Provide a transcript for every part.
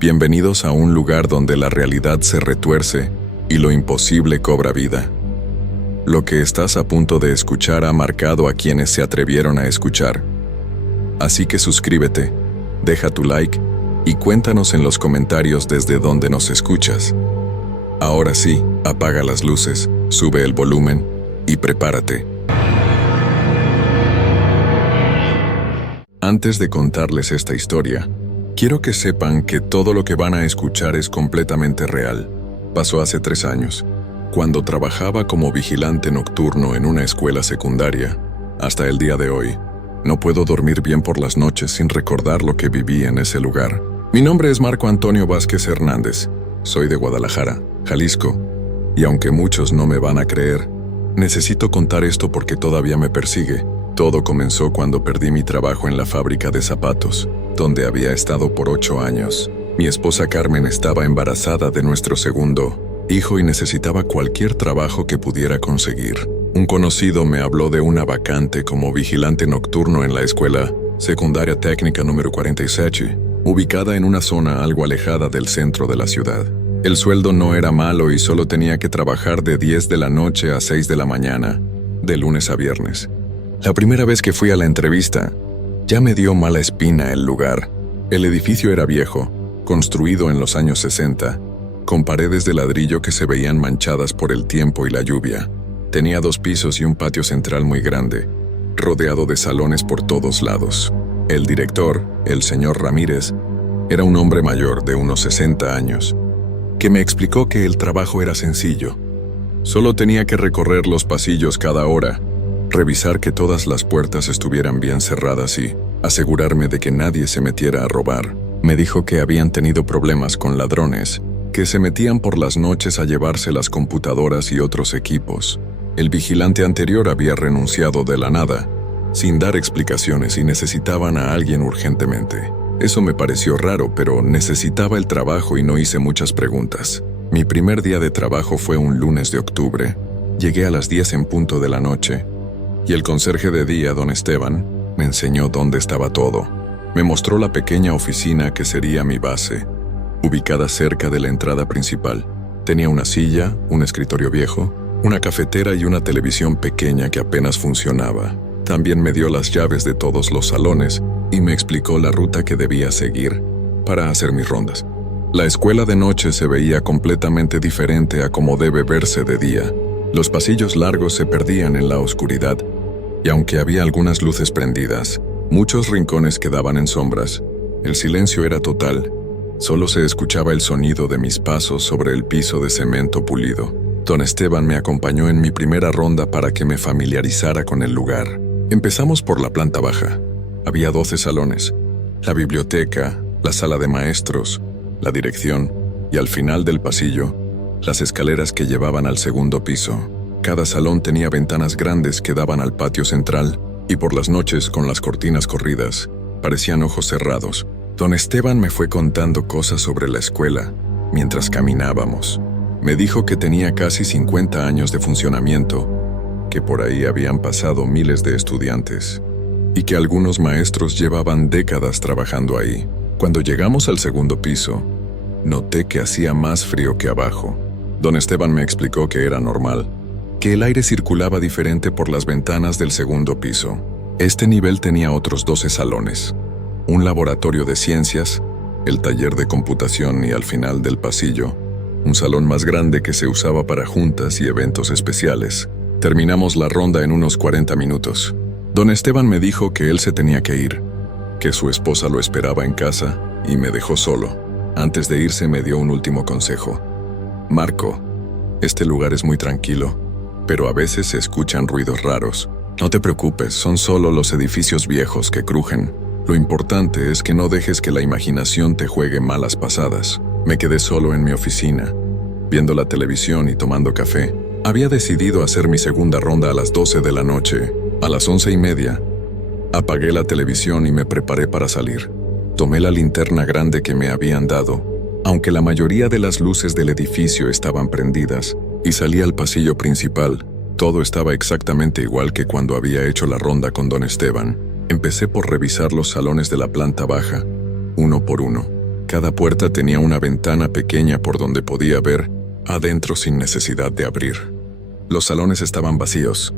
Bienvenidos a un lugar donde la realidad se retuerce y lo imposible cobra vida. Lo que estás a punto de escuchar ha marcado a quienes se atrevieron a escuchar. Así que suscríbete, deja tu like y cuéntanos en los comentarios desde dónde nos escuchas. Ahora sí, apaga las luces, sube el volumen y prepárate. Antes de contarles esta historia, quiero que sepan que todo lo que van a escuchar es completamente real. Pasó hace 3 años, cuando trabajaba como vigilante nocturno en una escuela secundaria. Hasta el día de hoy, no puedo dormir bien por las noches sin recordar lo que viví en ese lugar. Mi nombre es Marco Antonio Vázquez Hernández. Soy de Guadalajara, Jalisco, y aunque muchos no me van a creer, necesito contar esto porque todavía me persigue. Todo comenzó cuando perdí mi trabajo en la fábrica de zapatos, donde había estado por 8 años. Mi esposa Carmen estaba embarazada de nuestro segundo hijo y necesitaba cualquier trabajo que pudiera conseguir. Un conocido me habló de una vacante como vigilante nocturno en la escuela secundaria técnica número 47, ubicada en una zona algo alejada del centro de la ciudad. El sueldo no era malo y solo tenía que trabajar de 10 de la noche a 6 de la mañana, de lunes a viernes. La primera vez que fui a la entrevista, ya me dio mala espina el lugar. El edificio era viejo, construido en los años 60, con paredes de ladrillo que se veían manchadas por el tiempo y la lluvia. Tenía 2 pisos y un patio central muy grande, rodeado de salones por todos lados. El director, el señor Ramírez, era un hombre mayor de unos 60 años, que me explicó que el trabajo era sencillo. Solo tenía que recorrer los pasillos cada hora, revisar que todas las puertas estuvieran bien cerradas y asegurarme de que nadie se metiera a robar. Me dijo que habían tenido problemas con ladrones, que se metían por las noches a llevarse las computadoras y otros equipos. El vigilante anterior había renunciado de la nada, sin dar explicaciones, y necesitaban a alguien urgentemente. Eso me pareció raro, pero necesitaba el trabajo y no hice muchas preguntas. Mi primer día de trabajo fue un lunes de octubre. Llegué a las 10 en punto de la noche, y el conserje de día, don Esteban, me enseñó dónde estaba todo. Me mostró la pequeña oficina que sería mi base, ubicada cerca de la entrada principal. Tenía una silla, un escritorio viejo, una cafetera y una televisión pequeña que apenas funcionaba. También me dio las llaves de todos los salones y me explicó la ruta que debía seguir para hacer mis rondas. La escuela de noche se veía completamente diferente a como debe verse de día. Los pasillos largos se perdían en la oscuridad, y aunque había algunas luces prendidas, muchos rincones quedaban en sombras. El silencio era total. Solo se escuchaba el sonido de mis pasos sobre el piso de cemento pulido. Don Esteban me acompañó en mi primera ronda para que me familiarizara con el lugar. Empezamos por la planta baja. Había 12 salones, la biblioteca, la sala de maestros, la dirección y al final del pasillo, las escaleras que llevaban al segundo piso. Cada salón tenía ventanas grandes que daban al patio central, y por las noches, con las cortinas corridas, parecían ojos cerrados. Don Esteban me fue contando cosas sobre la escuela mientras caminábamos. Me dijo que tenía casi 50 años de funcionamiento, que por ahí habían pasado miles de estudiantes, y que algunos maestros llevaban décadas trabajando ahí. Cuando llegamos al segundo piso, noté que hacía más frío que abajo. Don Esteban me explicó que era normal, que el aire circulaba diferente por las ventanas del segundo piso. Este nivel tenía otros 12 salones, un laboratorio de ciencias, el taller de computación y al final del pasillo, un salón más grande que se usaba para juntas y eventos especiales. Terminamos la ronda en unos 40 minutos. Don Esteban me dijo que él se tenía que ir, que su esposa lo esperaba en casa y me dejó solo. Antes de irse me dio un último consejo. Marco, este lugar es muy tranquilo, pero a veces se escuchan ruidos raros. No te preocupes, son solo los edificios viejos que crujen. Lo importante es que no dejes que la imaginación te juegue malas pasadas. Me quedé solo en mi oficina, viendo la televisión y tomando café. Había decidido hacer mi segunda ronda a las 12 de la noche. A las 11:30, apagué la televisión y me preparé para salir. Tomé la linterna grande que me habían dado, aunque la mayoría de las luces del edificio estaban prendidas, y salí al pasillo principal. Todo estaba exactamente igual que cuando había hecho la ronda con don Esteban. Empecé por revisar los salones de la planta baja, uno por uno. Cada puerta tenía una ventana pequeña por donde podía ver adentro sin necesidad de abrir. Los salones estaban vacíos,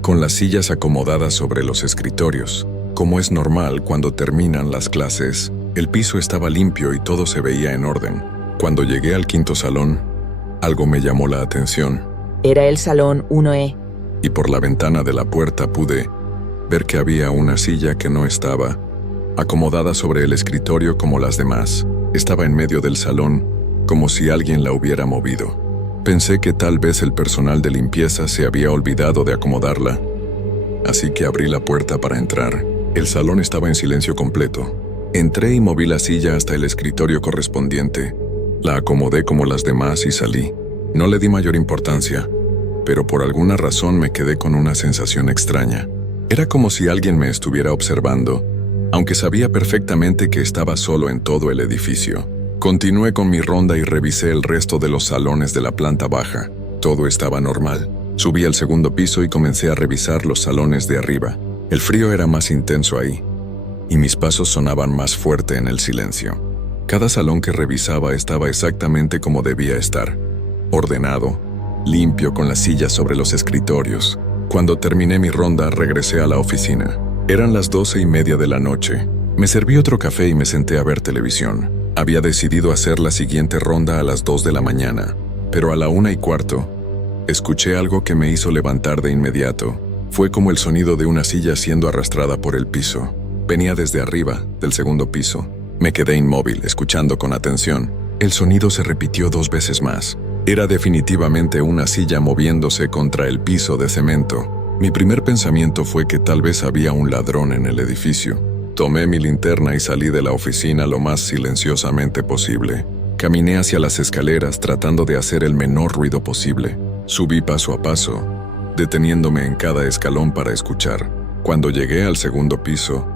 con las sillas acomodadas sobre los escritorios. Como es normal cuando terminan las clases, el piso estaba limpio y todo se veía en orden. Cuando llegué al quinto salón, algo me llamó la atención. Era el salón 1E. Y por la ventana de la puerta pude ver que había una silla que no estaba acomodada sobre el escritorio como las demás. Estaba en medio del salón, como si alguien la hubiera movido. Pensé que tal vez el personal de limpieza se había olvidado de acomodarla, así que abrí la puerta para entrar. El salón estaba en silencio completo. Entré y moví la silla hasta el escritorio correspondiente. La acomodé como las demás y salí. No le di mayor importancia, pero por alguna razón me quedé con una sensación extraña. Era como si alguien me estuviera observando, aunque sabía perfectamente que estaba solo en todo el edificio. Continué con mi ronda y revisé el resto de los salones de la planta baja. Todo estaba normal. Subí al segundo piso y comencé a revisar los salones de arriba. El frío era más intenso ahí, y mis pasos sonaban más fuerte en el silencio. Cada salón que revisaba estaba exactamente como debía estar. Ordenado, limpio, con las sillas sobre los escritorios. Cuando terminé mi ronda, regresé a la oficina. Eran las 12:30 de la noche. Me serví otro café y me senté a ver televisión. Había decidido hacer la siguiente ronda a las 2 de la mañana, pero a la 1:15, escuché algo que me hizo levantar de inmediato. Fue como el sonido de una silla siendo arrastrada por el piso. Venía desde arriba, del segundo piso. Me quedé inmóvil, escuchando con atención. El sonido se repitió 2 veces más. Era definitivamente una silla moviéndose contra el piso de cemento. Mi primer pensamiento fue que tal vez había un ladrón en el edificio. Tomé mi linterna y salí de la oficina lo más silenciosamente posible. Caminé hacia las escaleras tratando de hacer el menor ruido posible. Subí paso a paso, deteniéndome en cada escalón para escuchar. Cuando llegué al segundo piso,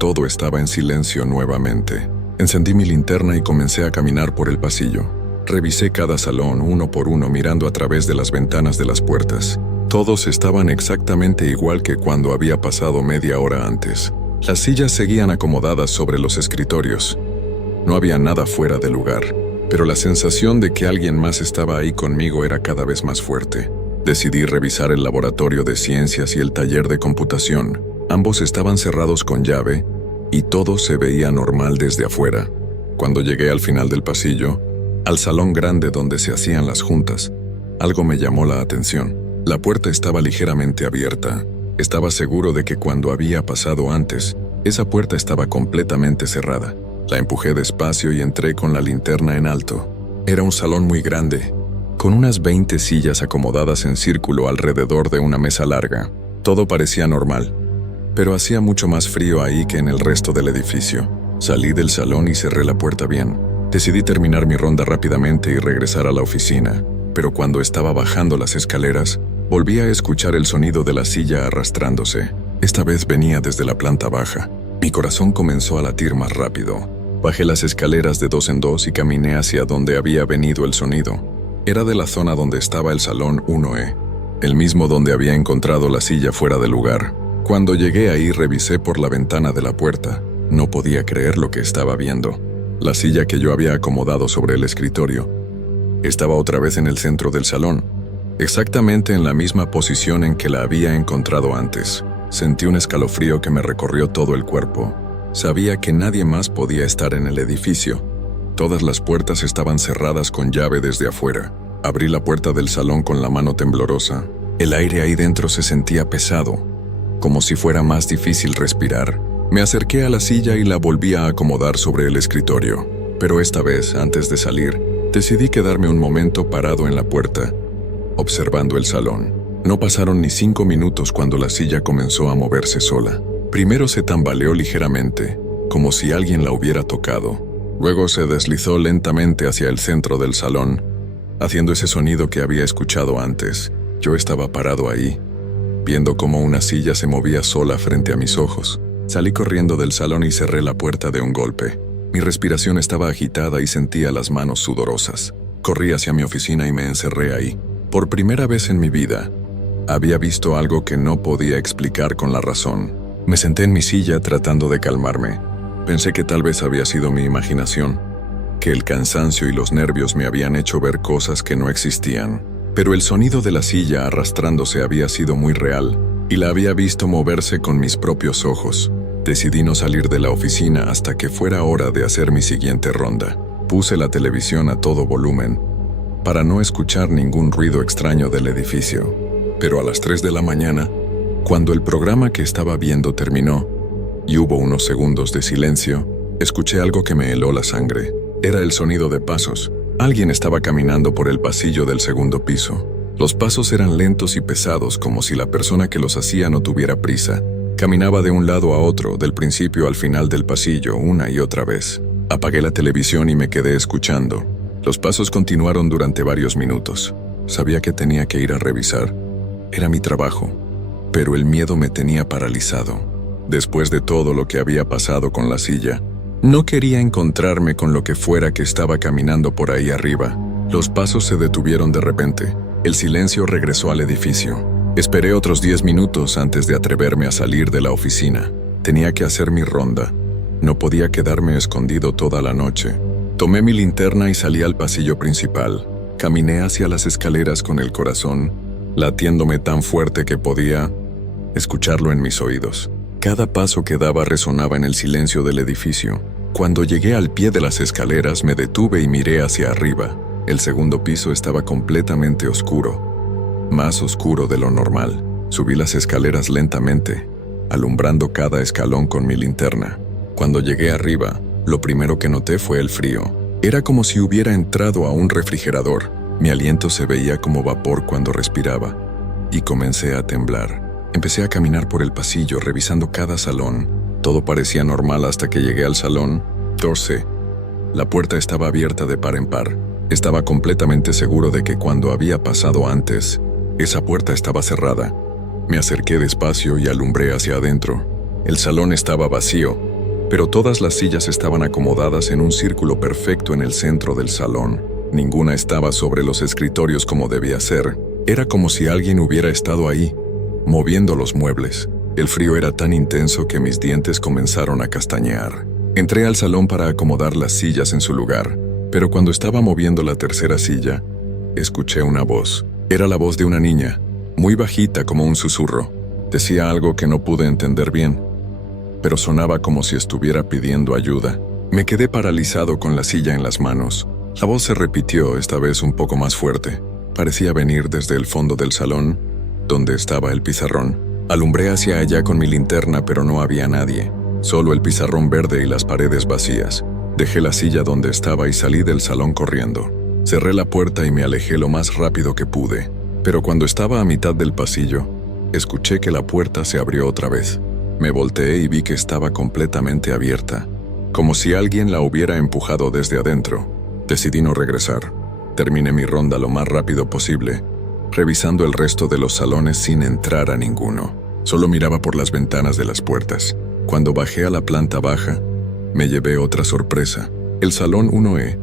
todo estaba en silencio nuevamente. Encendí mi linterna y comencé a caminar por el pasillo. Revisé cada salón uno por uno mirando a través de las ventanas de las puertas. Todos estaban exactamente igual que cuando había pasado media hora antes. Las sillas seguían acomodadas sobre los escritorios. No había nada fuera de lugar, pero la sensación de que alguien más estaba ahí conmigo era cada vez más fuerte. Decidí revisar el laboratorio de ciencias y el taller de computación. Ambos estaban cerrados con llave y todo se veía normal desde afuera. Cuando llegué al final del pasillo, al salón grande donde se hacían las juntas, algo me llamó la atención. La puerta estaba ligeramente abierta. Estaba seguro de que cuando había pasado antes, esa puerta estaba completamente cerrada. La empujé despacio y entré con la linterna en alto. Era un salón muy grande, con unas 20 sillas acomodadas en círculo alrededor de una mesa larga. Todo parecía normal, pero hacía mucho más frío ahí que en el resto del edificio. Salí del salón y cerré la puerta bien. Decidí terminar mi ronda rápidamente y regresar a la oficina, pero cuando estaba bajando las escaleras, volví a escuchar el sonido de la silla arrastrándose. Esta vez venía desde la planta baja. Mi corazón comenzó a latir más rápido. Bajé las escaleras de 2 en 2 y caminé hacia donde había venido el sonido. Era de la zona donde estaba el salón 1E, el mismo donde había encontrado la silla fuera de lugar. Cuando llegué ahí, revisé por la ventana de la puerta. No podía creer lo que estaba viendo. La silla que yo había acomodado sobre el escritorio estaba otra vez en el centro del salón, exactamente en la misma posición en que la había encontrado antes. Sentí un escalofrío que me recorrió todo el cuerpo. Sabía que nadie más podía estar en el edificio. Todas las puertas estaban cerradas con llave desde afuera. Abrí la puerta del salón con la mano temblorosa. El aire ahí dentro se sentía pesado, como si fuera más difícil respirar. Me acerqué a la silla y la volví a acomodar sobre el escritorio. Pero esta vez, antes de salir, decidí quedarme un momento parado en la puerta, observando el salón. No pasaron ni 5 minutos cuando la silla comenzó a moverse sola. Primero se tambaleó ligeramente, como si alguien la hubiera tocado. Luego se deslizó lentamente hacia el centro del salón, haciendo ese sonido que había escuchado antes. Yo estaba parado ahí, viendo cómo una silla se movía sola frente a mis ojos. Salí corriendo del salón y cerré la puerta de un golpe. Mi respiración estaba agitada y sentía las manos sudorosas. Corrí hacia mi oficina y me encerré ahí. Por primera vez en mi vida, había visto algo que no podía explicar con la razón. Me senté en mi silla tratando de calmarme. Pensé que tal vez había sido mi imaginación, que el cansancio y los nervios me habían hecho ver cosas que no existían. Pero el sonido de la silla arrastrándose había sido muy real, y la había visto moverse con mis propios ojos. Decidí no salir de la oficina hasta que fuera hora de hacer mi siguiente ronda. Puse la televisión a todo volumen, para no escuchar ningún ruido extraño del edificio. Pero a las 3 de la mañana, cuando el programa que estaba viendo terminó, y hubo unos segundos de silencio, escuché algo que me heló la sangre. Era el sonido de pasos. Alguien estaba caminando por el pasillo del segundo piso. Los pasos eran lentos y pesados, como si la persona que los hacía no tuviera prisa. Caminaba de un lado a otro, del principio al final del pasillo, una y otra vez. Apagué la televisión y me quedé escuchando. Los pasos continuaron durante varios minutos. Sabía que tenía que ir a revisar. Era mi trabajo, pero el miedo me tenía paralizado. Después de todo lo que había pasado con la silla, no quería encontrarme con lo que fuera que estaba caminando por ahí arriba. Los pasos se detuvieron de repente. El silencio regresó al edificio. Esperé otros 10 minutos antes de atreverme a salir de la oficina. Tenía que hacer mi ronda. No podía quedarme escondido toda la noche. Tomé mi linterna y salí al pasillo principal. Caminé hacia las escaleras con el corazón latiéndome tan fuerte que podía escucharlo en mis oídos. Cada paso que daba resonaba en el silencio del edificio. Cuando llegué al pie de las escaleras me detuve y miré hacia arriba. El segundo piso estaba completamente oscuro, más oscuro de lo normal. Subí las escaleras lentamente, alumbrando cada escalón con mi linterna. Cuando llegué arriba, lo primero que noté fue el frío. Era como si hubiera entrado a un refrigerador. Mi aliento se veía como vapor cuando respiraba, y comencé a temblar. Empecé a caminar por el pasillo, revisando cada salón. Todo parecía normal hasta que llegué al salón 12. La puerta estaba abierta de par en par. Estaba completamente seguro de que cuando había pasado antes, esa puerta estaba cerrada. Me acerqué despacio y alumbré hacia adentro. El salón estaba vacío, pero todas las sillas estaban acomodadas en un círculo perfecto en el centro del salón. Ninguna estaba sobre los escritorios como debía ser. Era como si alguien hubiera estado ahí, moviendo los muebles. El frío era tan intenso que mis dientes comenzaron a castañear. Entré al salón para acomodar las sillas en su lugar, pero cuando estaba moviendo la tercera silla, escuché una voz. Era la voz de una niña, muy bajita como un susurro. Decía algo que no pude entender bien, pero sonaba como si estuviera pidiendo ayuda. Me quedé paralizado con la silla en las manos. La voz se repitió, esta vez un poco más fuerte. Parecía venir desde el fondo del salón, donde estaba el pizarrón. Alumbré hacia allá con mi linterna, pero no había nadie. Solo el pizarrón verde y las paredes vacías. Dejé la silla donde estaba y salí del salón corriendo. Cerré la puerta y me alejé lo más rápido que pude. Pero cuando estaba a mitad del pasillo, escuché que la puerta se abrió otra vez. Me volteé y vi que estaba completamente abierta, como si alguien la hubiera empujado desde adentro. Decidí no regresar. Terminé mi ronda lo más rápido posible, revisando el resto de los salones sin entrar a ninguno. Solo miraba por las ventanas de las puertas. Cuando bajé a la planta baja, me llevé otra sorpresa. El salón 1E,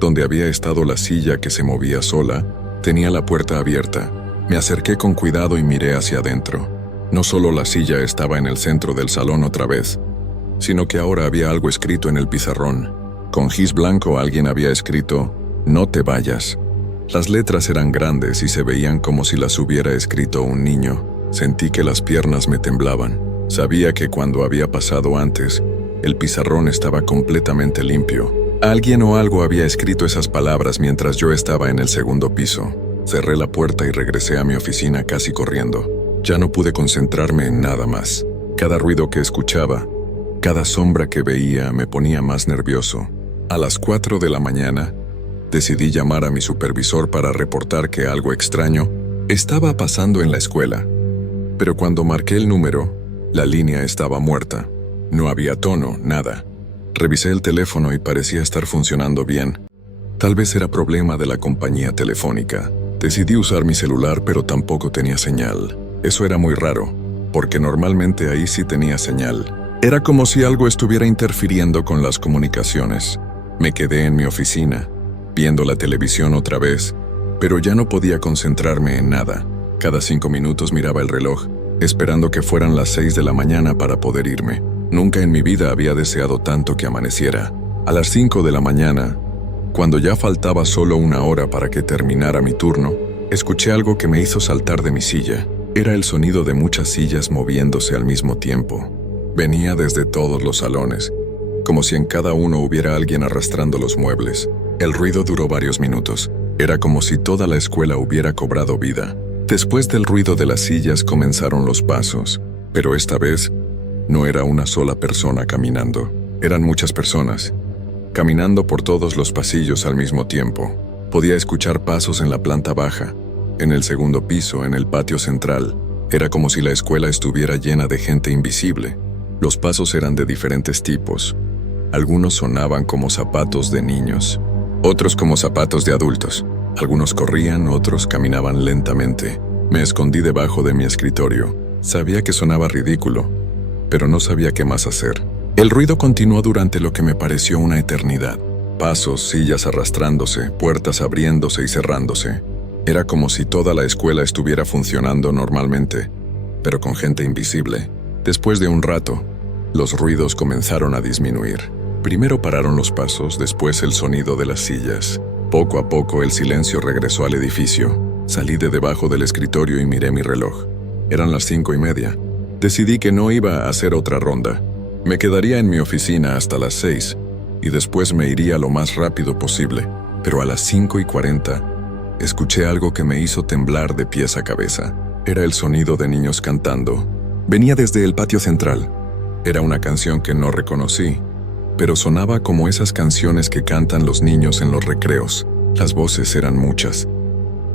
donde había estado la silla que se movía sola, tenía la puerta abierta. Me acerqué con cuidado y miré hacia adentro. No solo la silla estaba en el centro del salón otra vez, sino que ahora había algo escrito en el pizarrón. Con gis blanco alguien había escrito, "No te vayas". Las letras eran grandes y se veían como si las hubiera escrito un niño. Sentí que las piernas me temblaban. Sabía que cuando había pasado antes, el pizarrón estaba completamente limpio. Alguien o algo había escrito esas palabras mientras yo estaba en el segundo piso. Cerré la puerta y regresé a mi oficina casi corriendo. Ya no pude concentrarme en nada más. Cada ruido que escuchaba, cada sombra que veía me ponía más nervioso. A las 4 de la mañana, decidí llamar a mi supervisor para reportar que algo extraño estaba pasando en la escuela. Pero cuando marqué el número, la línea estaba muerta. No había tono, nada. Revisé el teléfono y parecía estar funcionando bien. Tal vez era problema de la compañía telefónica. Decidí usar mi celular, pero tampoco tenía señal. Eso era muy raro, porque normalmente ahí sí tenía señal. Era como si algo estuviera interfiriendo con las comunicaciones. Me quedé en mi oficina, viendo la televisión otra vez, pero ya no podía concentrarme en nada. Cada 5 minutos miraba el reloj, esperando que fueran las 6 de la mañana para poder irme. Nunca en mi vida había deseado tanto que amaneciera. A las 5 de la mañana, Cuando ya faltaba solo una hora para que terminara mi turno, escuché algo que me hizo saltar de mi silla. Era el sonido de muchas sillas moviéndose al mismo tiempo. Venía desde todos los salones, como si en cada uno hubiera alguien arrastrando los muebles. El ruido duró varios minutos. Era como si toda la escuela hubiera cobrado vida. Después del ruido de las sillas comenzaron los pasos, pero esta vez no era una sola persona caminando. Eran muchas personas, caminando por todos los pasillos al mismo tiempo. Podía escuchar pasos en la planta baja, en el segundo piso, en el patio central. Era como si la escuela estuviera llena de gente invisible. Los pasos eran de diferentes tipos. Algunos sonaban como zapatos de niños, otros como zapatos de adultos. Algunos corrían, otros caminaban lentamente. Me escondí debajo de mi escritorio. Sabía que sonaba ridículo, pero no sabía qué más hacer. El ruido continuó durante lo que me pareció una eternidad. Pasos, sillas arrastrándose, puertas abriéndose y cerrándose. Era como si toda la escuela estuviera funcionando normalmente, pero con gente invisible. Después de un rato, los ruidos comenzaron a disminuir. Primero pararon los pasos, después el sonido de las sillas. Poco a poco el silencio regresó al edificio. Salí de debajo del escritorio y miré mi reloj. Eran las 5:30. Decidí que no iba a hacer otra ronda. Me quedaría en mi oficina hasta las 6 y después me iría lo más rápido posible. Pero a las 5:40 escuché algo que me hizo temblar de pies a cabeza. Era el sonido de niños cantando. Venía desde el patio central. Era una canción que no reconocí, pero sonaba como esas canciones que cantan los niños en los recreos. Las voces eran muchas,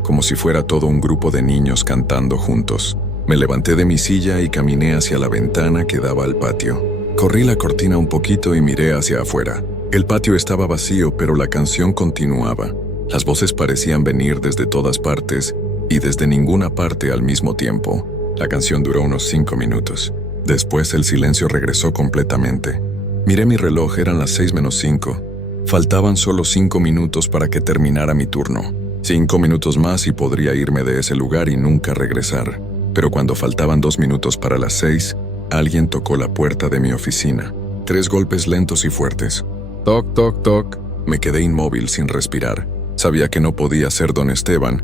como si fuera todo un grupo de niños cantando juntos. Me levanté de mi silla y caminé hacia la ventana que daba al patio. Corrí la cortina un poquito y miré hacia afuera. El patio estaba vacío, pero la canción continuaba. Las voces parecían venir desde todas partes y desde ninguna parte al mismo tiempo. La canción duró unos 5 minutos. Después el silencio regresó completamente. Miré mi reloj, eran las 6:05. Faltaban solo 5 minutos para que terminara mi turno. 5 minutos más y podría irme de ese lugar y nunca regresar. Pero cuando faltaban 2 minutos para las 6, alguien tocó la puerta de mi oficina. 3 golpes lentos y fuertes. Toc, toc, toc. Me quedé inmóvil sin respirar. Sabía que no podía ser don Esteban.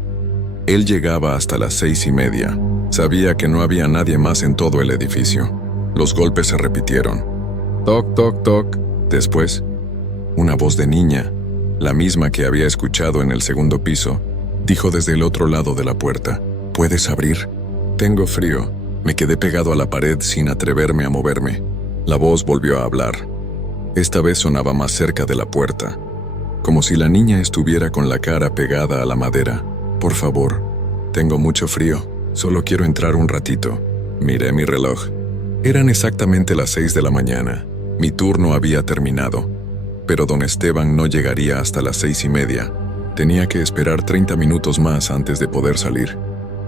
Él llegaba hasta las 6:30. Sabía que no había nadie más en todo el edificio. Los golpes se repitieron. Toc, toc, toc. Después, una voz de niña, la misma que había escuchado en el segundo piso, dijo desde el otro lado de la puerta: ¿Puedes abrir? Tengo frío. Me quedé pegado a la pared sin atreverme a moverme. La voz volvió a hablar. Esta vez sonaba más cerca de la puerta, como si la niña estuviera con la cara pegada a la madera. Por favor, tengo mucho frío. Solo quiero entrar un ratito. Miré mi reloj. Eran exactamente las 6 de la mañana. Mi turno había terminado, pero don Esteban no llegaría hasta las 6:30. Tenía que esperar 30 minutos más antes de poder salir.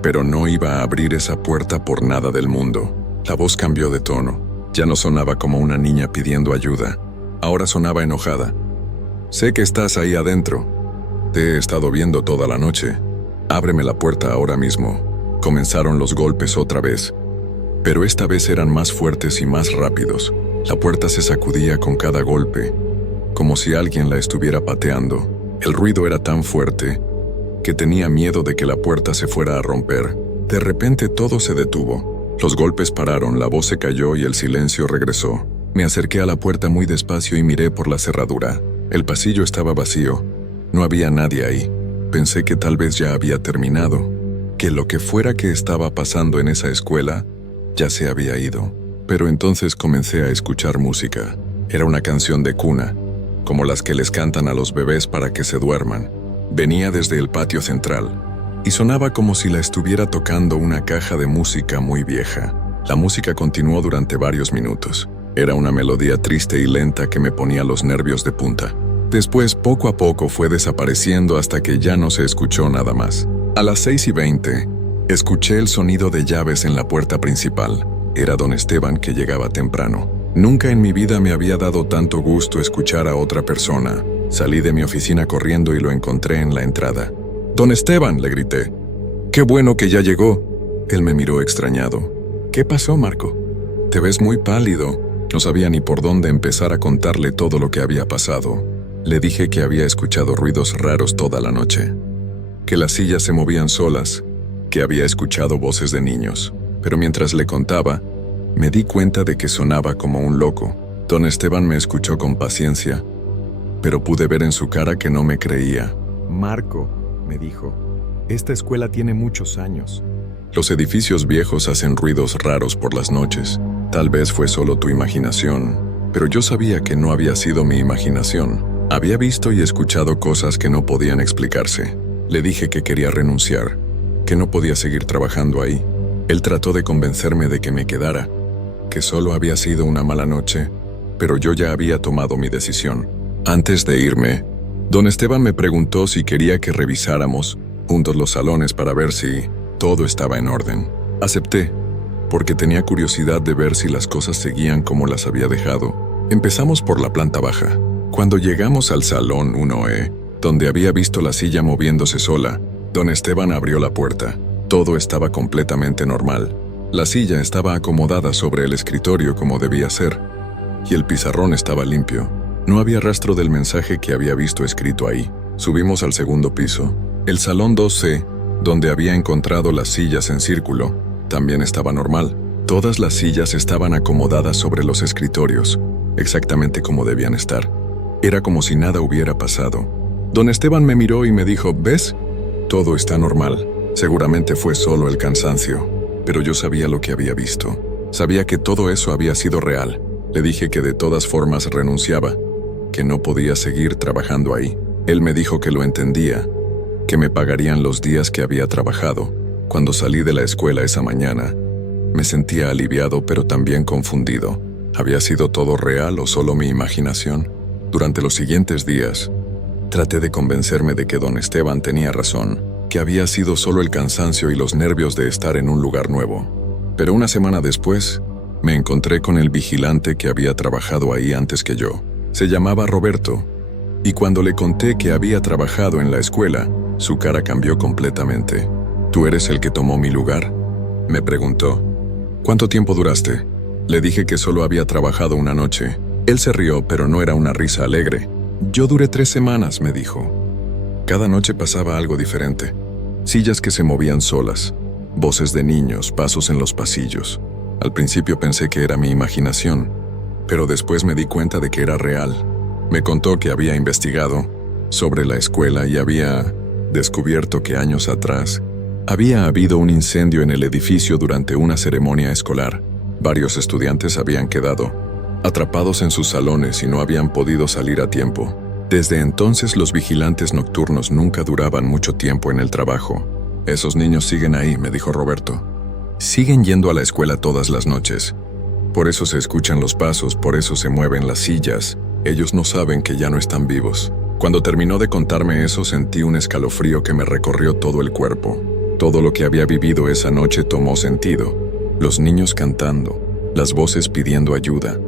Pero no iba a abrir esa puerta por nada del mundo. La voz cambió de tono. Ya no sonaba como una niña pidiendo ayuda. Ahora sonaba enojada. Sé que estás ahí adentro. Te he estado viendo toda la noche. Ábreme la puerta ahora mismo. Comenzaron los golpes otra vez, pero esta vez eran más fuertes y más rápidos. La puerta se sacudía con cada golpe, como si alguien la estuviera pateando. El ruido era tan fuerte que tenía miedo de que la puerta se fuera a romper. De repente todo se detuvo. Los golpes pararon, la voz se cayó y el silencio regresó. Me acerqué a la puerta muy despacio y miré por la cerradura. El pasillo estaba vacío. No había nadie ahí. Pensé que tal vez ya había terminado, que lo que fuera que estaba pasando en esa escuela ya se había ido. Pero entonces comencé a escuchar música. Era una canción de cuna, como las que les cantan a los bebés para que se duerman. Venía desde el patio central y sonaba como si la estuviera tocando una caja de música muy vieja. La música continuó durante varios minutos. Era una melodía triste y lenta que me ponía los nervios de punta. Después, poco a poco, fue desapareciendo hasta que ya no se escuchó nada más. A las 6:20, escuché el sonido de llaves en la puerta principal. Era don Esteban, que llegaba temprano. Nunca en mi vida me había dado tanto gusto escuchar a otra persona. Salí de mi oficina corriendo y lo encontré en la entrada. «¡Don Esteban!», le grité. «¡Qué bueno que ya llegó!». Él me miró extrañado. «¿Qué pasó, Marco? Te ves muy pálido». No sabía ni por dónde empezar a contarle todo lo que había pasado. Le dije que había escuchado ruidos raros toda la noche, que las sillas se movían solas, que había escuchado voces de niños. Pero mientras le contaba, me di cuenta de que sonaba como un loco. Don Esteban me escuchó con paciencia, pero pude ver en su cara que no me creía. Marco, me dijo, esta escuela tiene muchos años. Los edificios viejos hacen ruidos raros por las noches. Tal vez fue solo tu imaginación, pero yo sabía que no había sido mi imaginación. Había visto y escuchado cosas que no podían explicarse. Le dije que quería renunciar, que no podía seguir trabajando ahí. Él trató de convencerme de que me quedara, que solo había sido una mala noche, pero yo ya había tomado mi decisión. Antes de irme, don Esteban me preguntó si quería que revisáramos juntos los salones para ver si todo estaba en orden. Acepté, porque tenía curiosidad de ver si las cosas seguían como las había dejado. Empezamos por la planta baja. Cuando llegamos al salón 1E, donde había visto la silla moviéndose sola, don Esteban abrió la puerta. Todo estaba completamente normal. La silla estaba acomodada sobre el escritorio como debía ser, y el pizarrón estaba limpio. No había rastro del mensaje que había visto escrito ahí. Subimos al segundo piso. El salón 2C, donde había encontrado las sillas en círculo, también estaba normal. Todas las sillas estaban acomodadas sobre los escritorios, exactamente como debían estar. Era como si nada hubiera pasado. Don Esteban me miró y me dijo, ¿ves? Todo está normal. Seguramente fue solo el cansancio, pero yo sabía lo que había visto. Sabía que todo eso había sido real. Le dije que de todas formas renunciaba, que no podía seguir trabajando ahí. Él me dijo que lo entendía, que me pagarían los días que había trabajado. Cuando salí de la escuela esa mañana, me sentía aliviado pero también confundido. ¿Había sido todo real o solo mi imaginación? Durante los siguientes días, traté de convencerme de que don Esteban tenía razón, que había sido solo el cansancio y los nervios de estar en un lugar nuevo. Pero una semana después, me encontré con el vigilante que había trabajado ahí antes que yo. Se llamaba Roberto, y cuando le conté que había trabajado en la escuela, su cara cambió completamente. ¿Tú eres el que tomó mi lugar?, me preguntó. ¿Cuánto tiempo duraste? Le dije que solo había trabajado una noche. Él se rió, pero no era una risa alegre. Yo duré 3 semanas, me dijo. Cada noche pasaba algo diferente. Sillas que se movían solas, voces de niños, pasos en los pasillos. Al principio pensé que era mi imaginación, pero después me di cuenta de que era real. Me contó que había investigado sobre la escuela y había descubierto que años atrás había habido un incendio en el edificio durante una ceremonia escolar. Varios estudiantes habían quedado atrapados en sus salones y no habían podido salir a tiempo. Desde entonces los vigilantes nocturnos nunca duraban mucho tiempo en el trabajo. Esos niños siguen ahí, me dijo Roberto. Siguen yendo a la escuela todas las noches. Por eso se escuchan los pasos, por eso se mueven las sillas. Ellos no saben que ya no están vivos. Cuando terminó de contarme eso, sentí un escalofrío que me recorrió todo el cuerpo. Todo lo que había vivido esa noche tomó sentido. Los niños cantando, las voces pidiendo ayuda,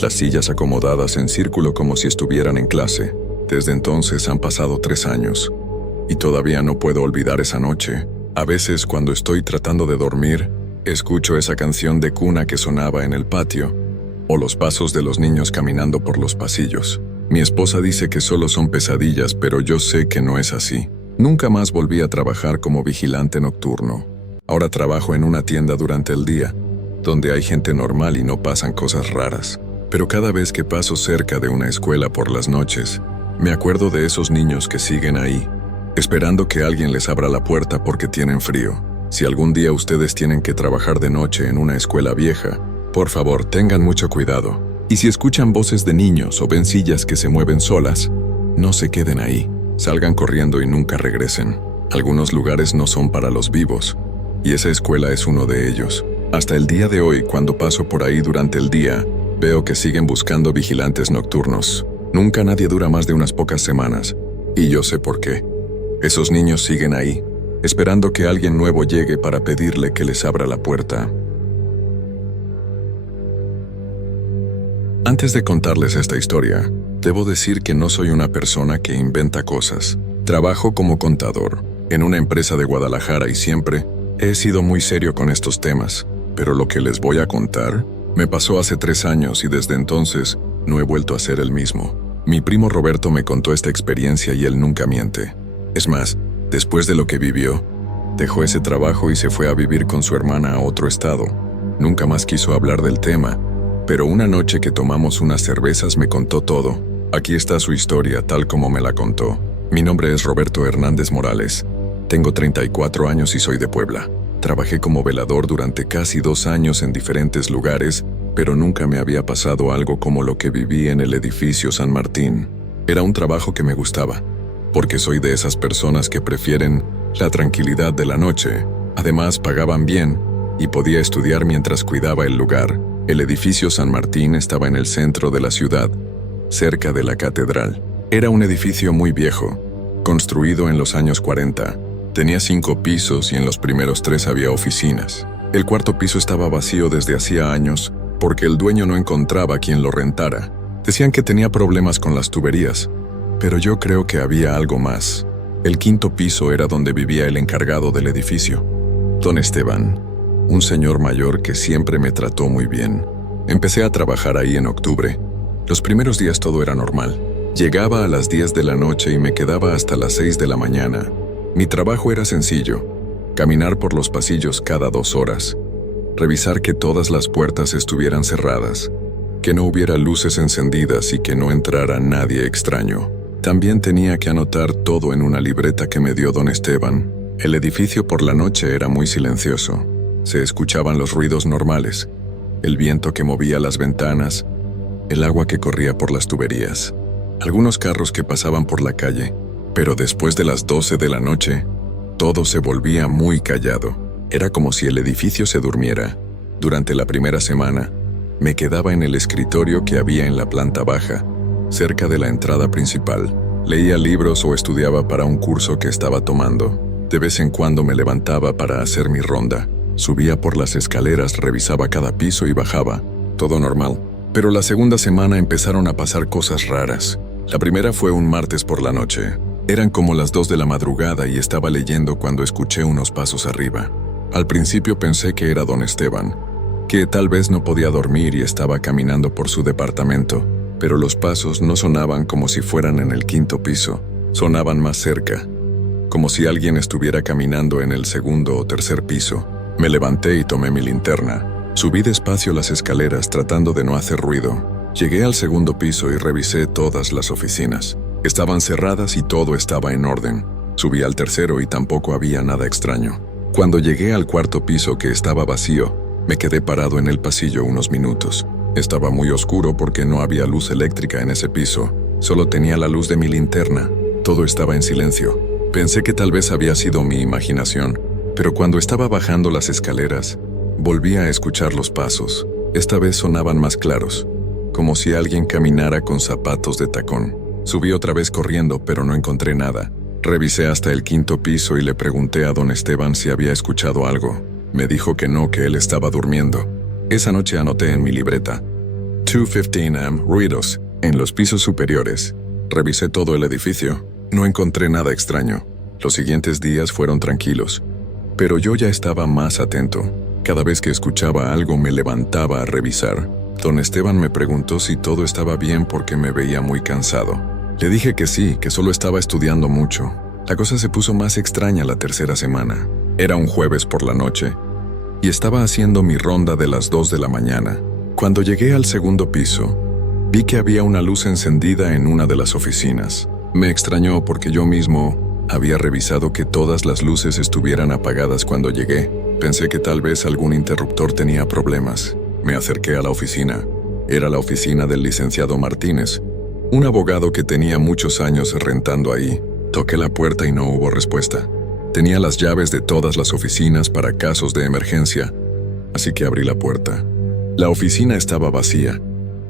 las sillas acomodadas en círculo como si estuvieran en clase. Desde entonces han pasado 3 años, y todavía no puedo olvidar esa noche. A veces, cuando estoy tratando de dormir, escucho esa canción de cuna que sonaba en el patio, o los pasos de los niños caminando por los pasillos. Mi esposa dice que solo son pesadillas, pero yo sé que no es así. Nunca más volví a trabajar como vigilante nocturno. Ahora trabajo en una tienda durante el día, donde hay gente normal y no pasan cosas raras. Pero cada vez que paso cerca de una escuela por las noches, me acuerdo de esos niños que siguen ahí, esperando que alguien les abra la puerta porque tienen frío. Si algún día ustedes tienen que trabajar de noche en una escuela vieja, por favor, tengan mucho cuidado. Y si escuchan voces de niños o ven sillas que se mueven solas, no se queden ahí. Salgan corriendo y nunca regresen. Algunos lugares no son para los vivos, y esa escuela es uno de ellos. Hasta el día de hoy, cuando paso por ahí durante el día, veo que siguen buscando vigilantes nocturnos. Nunca nadie dura más de unas pocas semanas, y yo sé por qué. Esos niños siguen ahí, esperando que alguien nuevo llegue para pedirle que les abra la puerta. Antes de contarles esta historia, debo decir que no soy una persona que inventa cosas. Trabajo como contador en una empresa de Guadalajara y siempre he sido muy serio con estos temas, pero lo que les voy a contar me pasó hace 3 años y desde entonces no he vuelto a ser el mismo. Mi primo Roberto me contó esta experiencia y él nunca miente. Es más, después de lo que vivió, dejó ese trabajo y se fue a vivir con su hermana a otro estado. Nunca más quiso hablar del tema, pero una noche que tomamos unas cervezas me contó todo. Aquí está su historia tal como me la contó. Mi nombre es Roberto Hernández Morales. Tengo 34 años y soy de Puebla. Trabajé como velador durante casi 2 años en diferentes lugares, pero nunca me había pasado algo como lo que viví en el edificio San Martín. Era un trabajo que me gustaba, porque soy de esas personas que prefieren la tranquilidad de la noche. Además, pagaban bien y podía estudiar mientras cuidaba el lugar. El edificio San Martín estaba en el centro de la ciudad, cerca de la catedral. Era un edificio muy viejo, construido en los años 40. Tenía 5 pisos y en los primeros 3 había oficinas. El cuarto piso estaba vacío desde hacía años porque el dueño no encontraba quien lo rentara. Decían que tenía problemas con las tuberías, pero yo creo que había algo más. El 5º piso era donde vivía el encargado del edificio, don Esteban, un señor mayor que siempre me trató muy bien. Empecé a trabajar ahí en octubre. Los primeros días todo era normal. Llegaba a las 10 de la noche y me quedaba hasta las 6 de la mañana. Mi trabajo era sencillo: caminar por los pasillos cada 2 horas, revisar que todas las puertas estuvieran cerradas, que no hubiera luces encendidas y que no entrara nadie extraño. También tenía que anotar todo en una libreta que me dio don Esteban. El edificio por la noche era muy silencioso. Se escuchaban los ruidos normales, el viento que movía las ventanas, el agua que corría por las tuberías, algunos carros que pasaban por la calle. Pero después de las 12 de la noche, todo se volvía muy callado. Era como si el edificio se durmiera. Durante la primera semana, me quedaba en el escritorio que había en la planta baja, cerca de la entrada principal. Leía libros o estudiaba para un curso que estaba tomando. De vez en cuando me levantaba para hacer mi ronda. Subía por las escaleras, revisaba cada piso y bajaba. Todo normal. Pero la segunda semana empezaron a pasar cosas raras. La primera fue un martes por la noche. Eran como las 2 de la madrugada y estaba leyendo cuando escuché unos pasos arriba. Al principio pensé que era don Esteban, que tal vez no podía dormir y estaba caminando por su departamento, pero los pasos no sonaban como si fueran en el 5º piso, sonaban más cerca, como si alguien estuviera caminando en el 2º o 3er piso. Me levanté y tomé mi linterna. Subí despacio las escaleras tratando de no hacer ruido. Llegué al 2º piso y revisé todas las oficinas. Estaban cerradas y todo estaba en orden. Subí al 3º y tampoco había nada extraño. Cuando llegué al 4º piso, que estaba vacío, me quedé parado en el pasillo unos minutos. Estaba muy oscuro porque no había luz eléctrica en ese piso. Solo tenía la luz de mi linterna. Todo estaba en silencio. Pensé que tal vez había sido mi imaginación, pero cuando estaba bajando las escaleras, volví a escuchar los pasos. Esta vez sonaban más claros, como si alguien caminara con zapatos de tacón. Subí otra vez corriendo, pero no encontré nada. Revisé hasta el 5º piso y le pregunté a don Esteban si había escuchado algo. Me dijo que no, que él estaba durmiendo. Esa noche anoté en mi libreta: 2:15 am, ruidos, en los pisos superiores. Revisé todo el edificio. No encontré nada extraño. Los siguientes días fueron tranquilos, pero yo ya estaba más atento. Cada vez que escuchaba algo me levantaba a revisar. Don Esteban me preguntó si todo estaba bien porque me veía muy cansado. Le dije que sí, que solo estaba estudiando mucho. La cosa se puso más extraña la 3ª semana. Era un jueves por la noche y estaba haciendo mi ronda de las 2 de la mañana. Cuando llegué al 2º piso, vi que había una luz encendida en una de las oficinas. Me extrañó porque yo mismo había revisado que todas las luces estuvieran apagadas cuando llegué. Pensé que tal vez algún interruptor tenía problemas. Me acerqué a la oficina. Era la oficina del licenciado Martínez, un abogado que tenía muchos años rentando ahí. Toqué la puerta y no hubo respuesta. Tenía las llaves de todas las oficinas para casos de emergencia, así que abrí la puerta. La oficina estaba vacía,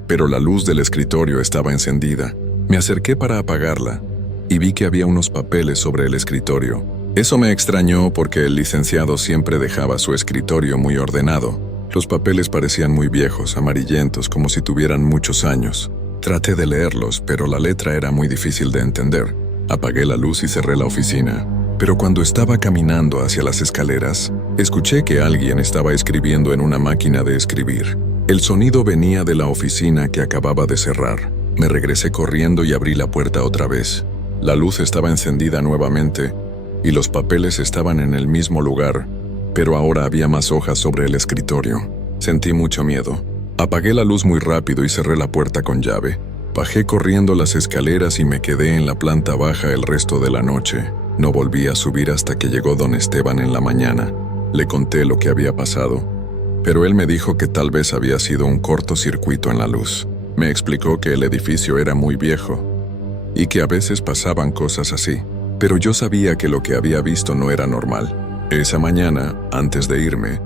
pero la luz del escritorio estaba encendida. Me acerqué para apagarla y vi que había unos papeles sobre el escritorio. Eso me extrañó porque el licenciado siempre dejaba su escritorio muy ordenado. Los papeles parecían muy viejos, amarillentos, como si tuvieran muchos años. Traté de leerlos, pero la letra era muy difícil de entender. Apagué la luz y cerré la oficina. Pero cuando estaba caminando hacia las escaleras, escuché que alguien estaba escribiendo en una máquina de escribir. El sonido venía de la oficina que acababa de cerrar. Me regresé corriendo y abrí la puerta otra vez. La luz estaba encendida nuevamente y los papeles estaban en el mismo lugar, pero ahora había más hojas sobre el escritorio. Sentí mucho miedo. Apagué la luz muy rápido y cerré la puerta con llave. Bajé corriendo las escaleras y me quedé en la planta baja el resto de la noche. No volví a subir hasta que llegó don Esteban en la mañana. Le conté lo que había pasado, pero él me dijo que tal vez había sido un cortocircuito en la luz. Me explicó que el edificio era muy viejo y que a veces pasaban cosas así, pero yo sabía que lo que había visto no era normal. Esa mañana, antes de irme,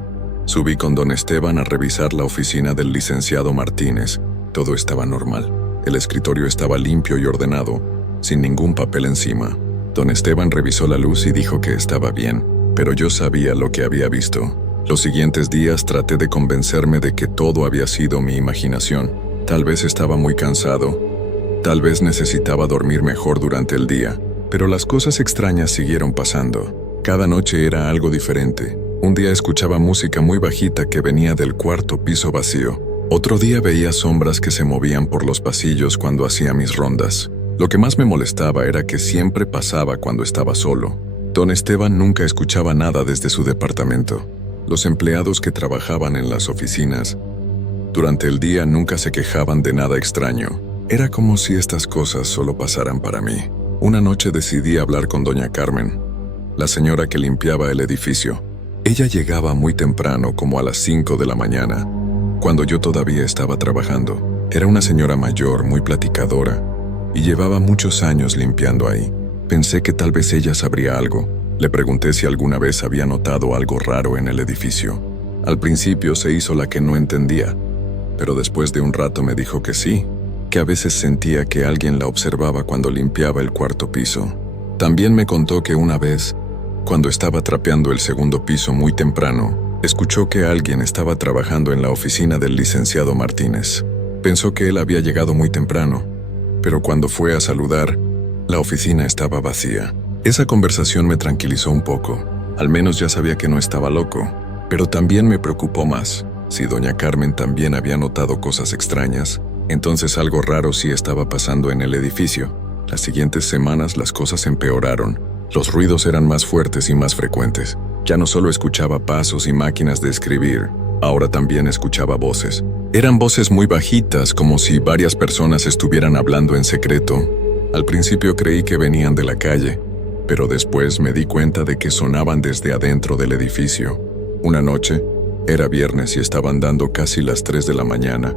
subí con don Esteban a revisar la oficina del licenciado Martínez. Todo estaba normal. El escritorio estaba limpio y ordenado, sin ningún papel encima. Don Esteban revisó la luz y dijo que estaba bien, pero yo sabía lo que había visto. Los siguientes días traté de convencerme de que todo había sido mi imaginación. Tal vez estaba muy cansado, tal vez necesitaba dormir mejor durante el día, pero las cosas extrañas siguieron pasando. Cada noche era algo diferente. Un día escuchaba música muy bajita que venía del cuarto piso vacío. Otro día veía sombras que se movían por los pasillos cuando hacía mis rondas. Lo que más me molestaba era que siempre pasaba cuando estaba solo. Don Esteban nunca escuchaba nada desde su departamento. Los empleados que trabajaban en las oficinas durante el día nunca se quejaban de nada extraño. Era como si estas cosas solo pasaran para mí. Una noche decidí hablar con doña Carmen, la señora que limpiaba el edificio. Ella llegaba muy temprano, como a las 5 de la mañana, cuando yo todavía estaba trabajando. Era una señora mayor, muy platicadora, y llevaba muchos años limpiando ahí. Pensé que tal vez ella sabría algo. Le pregunté si alguna vez había notado algo raro en el edificio. Al principio se hizo la que no entendía, pero después de un rato me dijo que sí, que a veces sentía que alguien la observaba cuando limpiaba el cuarto piso. También me contó que una vez, cuando estaba trapeando el segundo piso muy temprano, escuchó que alguien estaba trabajando en la oficina del licenciado Martínez. Pensó que él había llegado muy temprano, pero cuando fue a saludar, la oficina estaba vacía. Esa conversación me tranquilizó un poco. Al menos ya sabía que no estaba loco, pero también me preocupó más. Si doña Carmen también había notado cosas extrañas, entonces algo raro sí estaba pasando en el edificio. Las siguientes semanas las cosas empeoraron. Los ruidos eran más fuertes y más frecuentes. Ya no solo escuchaba pasos y máquinas de escribir, ahora también escuchaba voces. Eran voces muy bajitas, como si varias personas estuvieran hablando en secreto. Al principio creí que venían de la calle, pero después me di cuenta de que sonaban desde adentro del edificio. Una noche, era viernes y estaban dando casi las 3 de la mañana.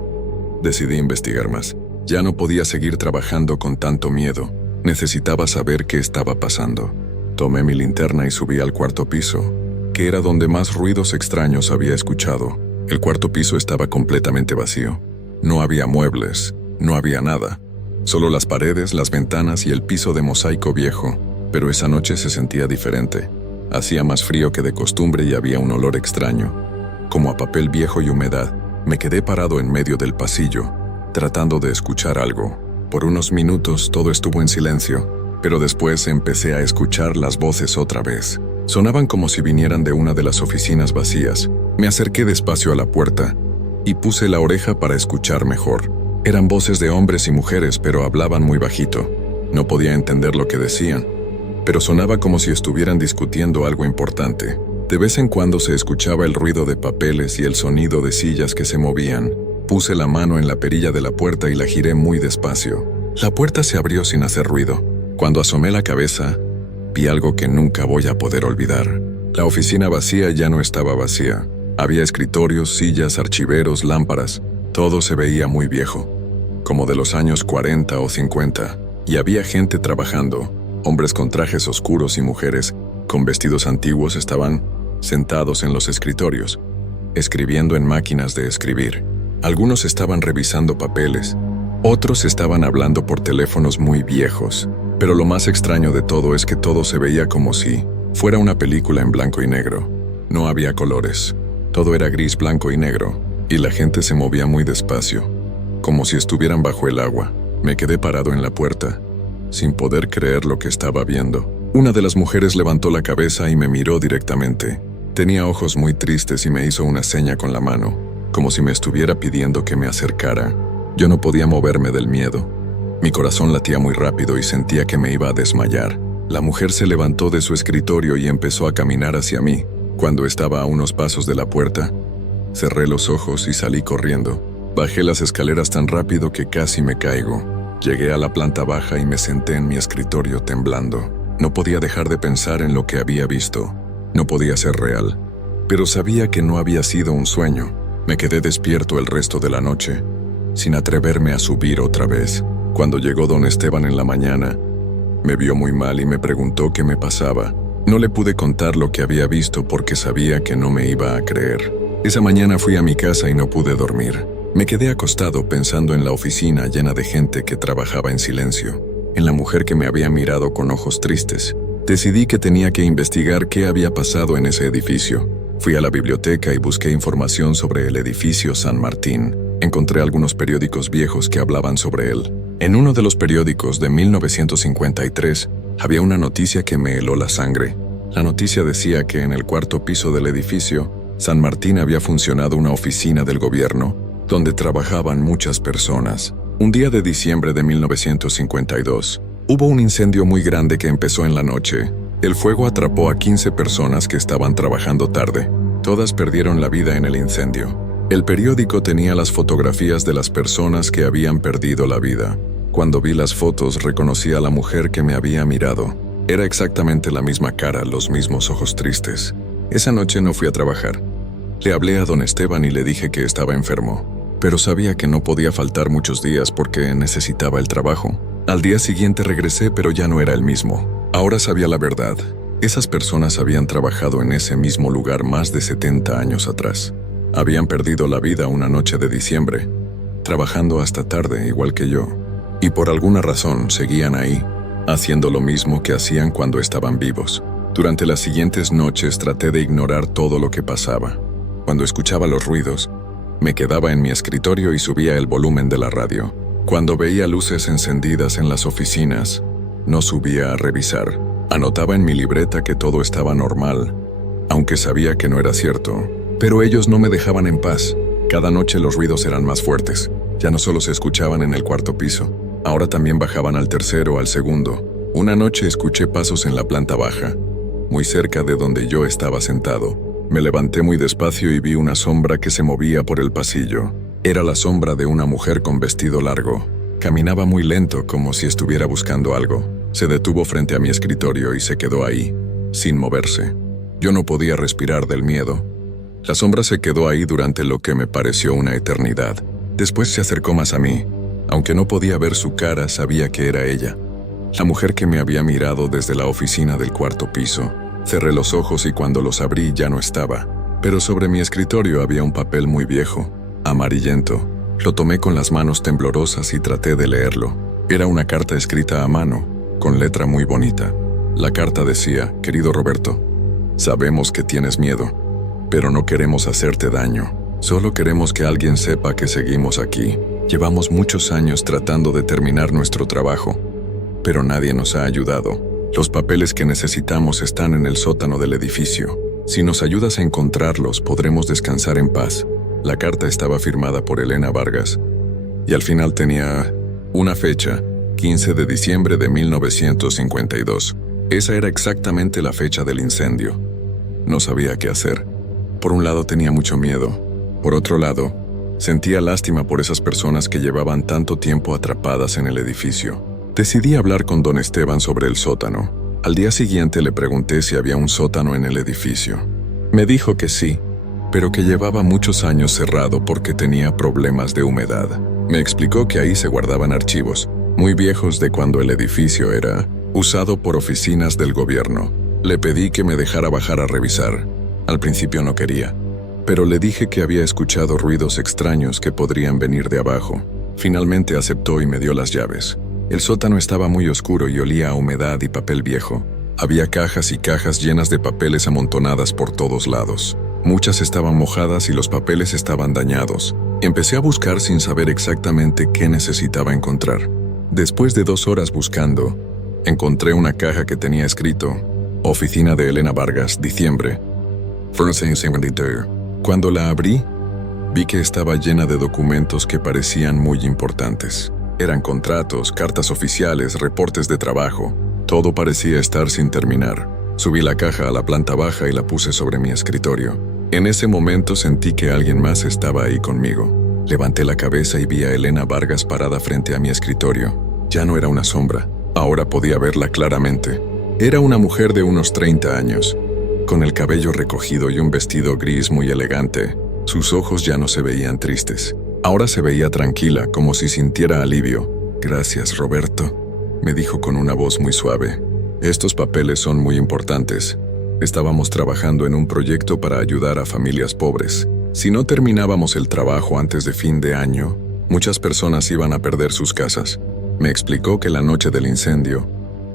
Decidí investigar más. Ya no podía seguir trabajando con tanto miedo. Necesitaba saber qué estaba pasando. Tomé mi linterna y subí al cuarto piso, que era donde más ruidos extraños había escuchado. El cuarto piso estaba completamente vacío. No había muebles, no había nada. Solo las paredes, las ventanas y el piso de mosaico viejo. Pero esa noche se sentía diferente. Hacía más frío que de costumbre y había un olor extraño, como a papel viejo y humedad. Me quedé parado en medio del pasillo, tratando de escuchar algo. Por unos minutos todo estuvo en silencio, pero después empecé a escuchar las voces otra vez. Sonaban como si vinieran de una de las oficinas vacías. Me acerqué despacio a la puerta y puse la oreja para escuchar mejor. Eran voces de hombres y mujeres, pero hablaban muy bajito. No podía entender lo que decían, pero sonaba como si estuvieran discutiendo algo importante. De vez en cuando se escuchaba el ruido de papeles y el sonido de sillas que se movían. Puse la mano en la perilla de la puerta y la giré muy despacio. La puerta se abrió sin hacer ruido. Cuando asomé la cabeza, vi algo que nunca voy a poder olvidar. La oficina vacía ya no estaba vacía. Había escritorios, sillas, archiveros, lámparas. Todo se veía muy viejo, como de los años 40 o 50. Y había gente trabajando. Hombres con trajes oscuros y mujeres con vestidos antiguos estaban sentados en los escritorios, escribiendo en máquinas de escribir. Algunos estaban revisando papeles, otros estaban hablando por teléfonos muy viejos. Pero lo más extraño de todo es que todo se veía como si fuera una película en blanco y negro. No había colores, todo era gris, blanco y negro, y la gente se movía muy despacio, como si estuvieran bajo el agua. Me quedé parado en la puerta, sin poder creer lo que estaba viendo. Una de las mujeres levantó la cabeza y me miró directamente. Tenía ojos muy tristes y me hizo una seña con la mano, como si me estuviera pidiendo que me acercara. Yo no podía moverme del miedo. Mi corazón latía muy rápido y sentía que me iba a desmayar. La mujer se levantó de su escritorio y empezó a caminar hacia mí. Cuando estaba a unos pasos de la puerta, cerré los ojos y salí corriendo. Bajé las escaleras tan rápido que casi me caigo. Llegué a la planta baja y me senté en mi escritorio temblando. No podía dejar de pensar en lo que había visto. No podía ser real, pero sabía que no había sido un sueño. Me quedé despierto el resto de la noche, sin atreverme a subir otra vez. Cuando llegó don Esteban en la mañana, me vio muy mal y me preguntó qué me pasaba. No le pude contar lo que había visto porque sabía que no me iba a creer. Esa mañana fui a mi casa y no pude dormir. Me quedé acostado pensando en la oficina llena de gente que trabajaba en silencio, en la mujer que me había mirado con ojos tristes. Decidí que tenía que investigar qué había pasado en ese edificio. Fui a la biblioteca y busqué información sobre el edificio San Martín. Encontré algunos periódicos viejos que hablaban sobre él. En uno de los periódicos de 1953 había una noticia que me heló la sangre. La noticia decía que en el cuarto piso del edificio San Martín había funcionado una oficina del gobierno donde trabajaban muchas personas. Un día de diciembre de 1952, hubo un incendio muy grande que empezó en la noche. El fuego atrapó a 15 personas que estaban trabajando tarde. Todas perdieron la vida en el incendio. El periódico tenía las fotografías de las personas que habían perdido la vida. Cuando vi las fotos, reconocí a la mujer que me había mirado. Era exactamente la misma cara, los mismos ojos tristes. Esa noche no fui a trabajar. Le hablé a don Esteban y le dije que estaba enfermo, pero sabía que no podía faltar muchos días porque necesitaba el trabajo. Al día siguiente regresé, pero ya no era el mismo. Ahora sabía la verdad. Esas personas habían trabajado en ese mismo lugar más de 70 años atrás. Habían perdido la vida una noche de diciembre, trabajando hasta tarde igual que yo. Y por alguna razón seguían ahí, haciendo lo mismo que hacían cuando estaban vivos. Durante las siguientes noches traté de ignorar todo lo que pasaba. Cuando escuchaba los ruidos, me quedaba en mi escritorio y subía el volumen de la radio. Cuando veía luces encendidas en las oficinas, no subía a revisar. Anotaba en mi libreta que todo estaba normal, aunque sabía que no era cierto. Pero ellos no me dejaban en paz. Cada noche los ruidos eran más fuertes. Ya no solo se escuchaban en el cuarto piso, ahora también bajaban al tercero, al segundo. Una noche escuché pasos en la planta baja, muy cerca de donde yo estaba sentado. Me levanté muy despacio y vi una sombra que se movía por el pasillo. Era la sombra de una mujer con vestido largo. Caminaba muy lento, como si estuviera buscando algo. Se detuvo frente a mi escritorio y se quedó ahí, sin moverse. Yo no podía respirar del miedo. La sombra se quedó ahí durante lo que me pareció una eternidad. Después se acercó más a mí. Aunque no podía ver su cara, sabía que era ella. La mujer que me había mirado desde la oficina del cuarto piso. Cerré los ojos y cuando los abrí ya no estaba. Pero sobre mi escritorio había un papel muy viejo, amarillento. Lo tomé con las manos temblorosas y traté de leerlo. Era una carta escrita a mano, con letra muy bonita. La carta decía: querido Roberto, sabemos que tienes miedo, pero no queremos hacerte daño. Solo queremos que alguien sepa que seguimos aquí. Llevamos muchos años tratando de terminar nuestro trabajo, pero nadie nos ha ayudado. Los papeles que necesitamos están en el sótano del edificio. Si nos ayudas a encontrarlos, podremos descansar en paz. La carta estaba firmada por Elena Vargas, y al final tenía una fecha, 15 de diciembre de 1952. Esa era exactamente la fecha del incendio. No sabía qué hacer. Por un lado tenía mucho miedo. Por otro lado, sentía lástima por esas personas que llevaban tanto tiempo atrapadas en el edificio. Decidí hablar con don Esteban sobre el sótano. Al día siguiente le pregunté si había un sótano en el edificio. Me dijo que sí, pero que llevaba muchos años cerrado porque tenía problemas de humedad. Me explicó que ahí se guardaban archivos, muy viejos de cuando el edificio era usado por oficinas del gobierno. Le pedí que me dejara bajar a revisar. Al principio no quería, pero le dije que había escuchado ruidos extraños que podrían venir de abajo. Finalmente aceptó y me dio las llaves. El sótano estaba muy oscuro y olía a humedad y papel viejo. Había cajas y cajas llenas de papeles amontonadas por todos lados. Muchas estaban mojadas y los papeles estaban dañados. Empecé a buscar sin saber exactamente qué necesitaba encontrar. Después de 2 horas buscando, encontré una caja que tenía escrito: Oficina de Elena Vargas, diciembre. Cuando la abrí, vi que estaba llena de documentos que parecían muy importantes. Eran contratos, cartas oficiales, reportes de trabajo. Todo parecía estar sin terminar. Subí la caja a la planta baja y la puse sobre mi escritorio. En ese momento sentí que alguien más estaba ahí conmigo. Levanté la cabeza y vi a Elena Vargas parada frente a mi escritorio. Ya no era una sombra. Ahora podía verla claramente. Era una mujer de unos 30 años, con el cabello recogido y un vestido gris muy elegante. Sus ojos ya no se veían tristes. Ahora se veía tranquila, como si sintiera alivio. «Gracias, Roberto», me dijo con una voz muy suave. «Estos papeles son muy importantes. Estábamos trabajando en un proyecto para ayudar a familias pobres. Si no terminábamos el trabajo antes de fin de año, muchas personas iban a perder sus casas». Me explicó que la noche del incendio,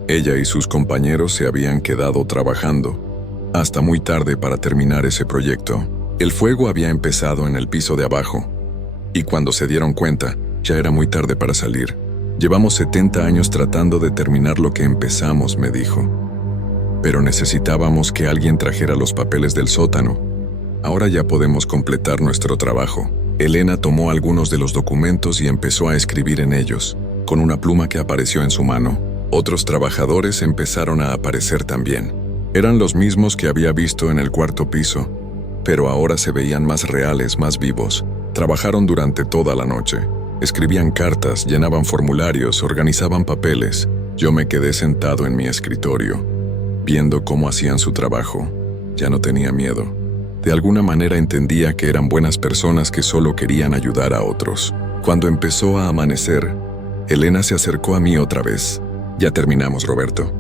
ella y sus compañeros se habían quedado trabajando hasta muy tarde para terminar ese proyecto. El fuego había empezado en el piso de abajo, y cuando se dieron cuenta, ya era muy tarde para salir. «Llevamos 70 años tratando de terminar lo que empezamos», me dijo. «Pero necesitábamos que alguien trajera los papeles del sótano. Ahora ya podemos completar nuestro trabajo». Elena tomó algunos de los documentos y empezó a escribir en ellos, con una pluma que apareció en su mano. Otros trabajadores empezaron a aparecer también. Eran los mismos que había visto en el cuarto piso, pero ahora se veían más reales, más vivos. Trabajaron durante toda la noche. Escribían cartas, llenaban formularios, organizaban papeles. Yo me quedé sentado en mi escritorio, viendo cómo hacían su trabajo. Ya no tenía miedo. De alguna manera entendía que eran buenas personas que solo querían ayudar a otros. Cuando empezó a amanecer, Elena se acercó a mí otra vez. «Ya terminamos, Roberto.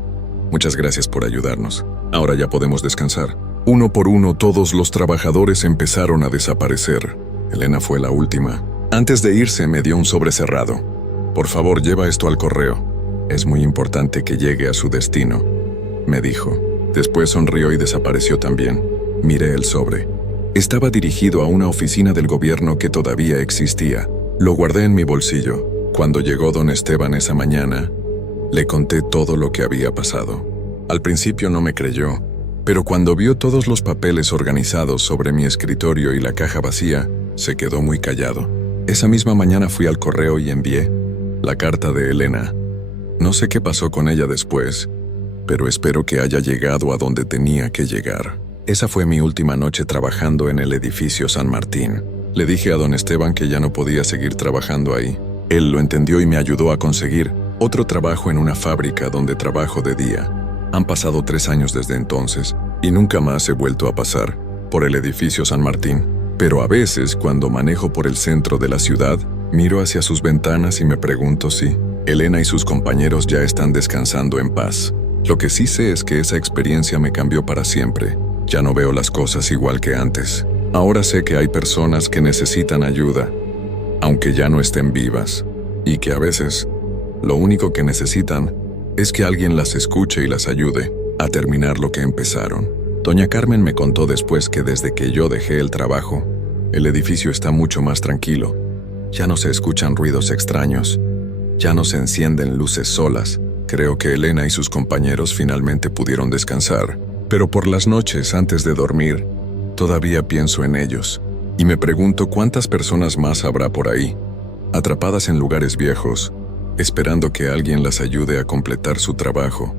Muchas gracias por ayudarnos. Ahora ya podemos descansar». Uno por uno todos los trabajadores empezaron a desaparecer. Elena fue la última. Antes de irse me dio un sobre cerrado. «Por favor, lleva esto al correo. Es muy importante que llegue a su destino», me dijo. Después sonrió y desapareció también. Miré el sobre. Estaba dirigido a una oficina del gobierno que todavía existía. Lo guardé en mi bolsillo. Cuando llegó don Esteban esa mañana, le conté todo lo que había pasado. Al principio no me creyó, pero cuando vio todos los papeles organizados sobre mi escritorio y la caja vacía, se quedó muy callado. Esa misma mañana fui al correo y envié la carta de Elena. No sé qué pasó con ella después, pero espero que haya llegado a donde tenía que llegar. Esa fue mi última noche trabajando en el edificio San Martín. Le dije a don Esteban que ya no podía seguir trabajando ahí. Él lo entendió y me ayudó a conseguir otro trabajo en una fábrica donde trabajo de día. Han pasado 3 años desde entonces y nunca más he vuelto a pasar por el edificio San Martín. Pero a veces, cuando manejo por el centro de la ciudad, miro hacia sus ventanas y me pregunto si Elena y sus compañeros ya están descansando en paz. Lo que sí sé es que esa experiencia me cambió para siempre. Ya no veo las cosas igual que antes. Ahora sé que hay personas que necesitan ayuda, aunque ya no estén vivas, y que a veces lo único que necesitan es que alguien las escuche y las ayude a terminar lo que empezaron. Doña Carmen me contó después que desde que yo dejé el trabajo, el edificio está mucho más tranquilo. Ya no se escuchan ruidos extraños, ya no se encienden luces solas. Creo que Elena y sus compañeros finalmente pudieron descansar, pero por las noches antes de dormir, todavía pienso en ellos y me pregunto cuántas personas más habrá por ahí, atrapadas en lugares viejos, esperando que alguien las ayude a completar su trabajo.